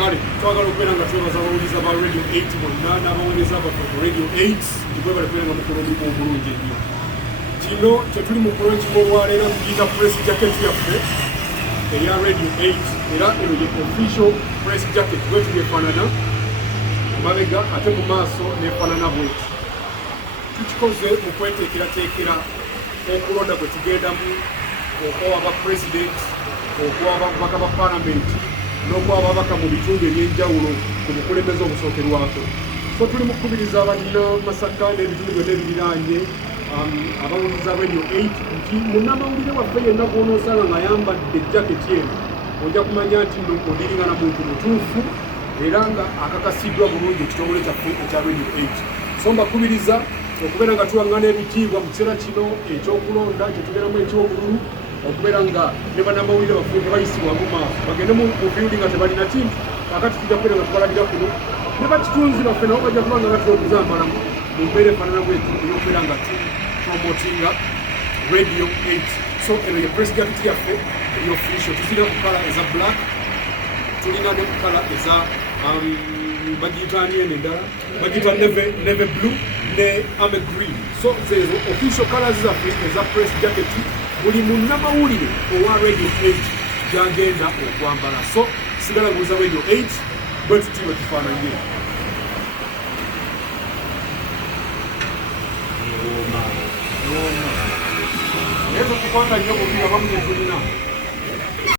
kale twagala okubeera nga twebaza abawuliza ba radio 8 bonna n'abaweereza baffe ku radio 8 ndibwe bali kubeera nga mukola omulimu omulungi ennyo. Kino kye tuli mu kulonkimu olwaleero tugiyita press jacket yaffe eya radio 8 era eno ye official press jacket bwetu yefaanana mabega ate mu maaso nefaanana bweti. Tukikoze mu kweteekerateekera okulonda kwe tugendamu okuwa aba president, okuwa ababaka ba palamenti n'okuwa ababaka mu bitundu eby'enjawulo ku bukulembeze obusookerwako. So tuli mu kukubiriza abannamasaka n'ebitundu byonna ebiriraanye abawuliza radio 8 nti munnamawulire waffe yenna gw'onoosanga ng'ayambadde jaketi eno ojja kumanya nti odiringana muntu mutuufu era nga akakasiddwa bulungi ekitongole kyaffe ekya radio 8. So mbakubiriza okubeera nga tuwaŋŋana ebitiibwa mu kiseera kino ekyokulonda kye tubeeramu ekyobululu, okubeera nga ne bannamawulire baffe tebayisibwa mu maaso bagende mu field nga tebalina kintu kakati tujja kubeera nga tukalagira kuno ne bakitunzi baffe nabo bajja kuba nga batera okuzambala mu mbeera efaanana bwetu ey'okubeera nga tupromotinga radio 8. So eno ye press jacket yaffe ey'official tuzira ku kala eza black, tulina ne ku kala eza bagiyitaani eno endala bagiyita neve blue ne ame green. So zezo official colors zaffe eza press jacket buli munnamawulire owa radio 8 gyagenda okwambala. So sigala nguza radio 8 bwe tuti bwe tufaananye. Ezo tukwanga nnyo kubiga bamu ne tulina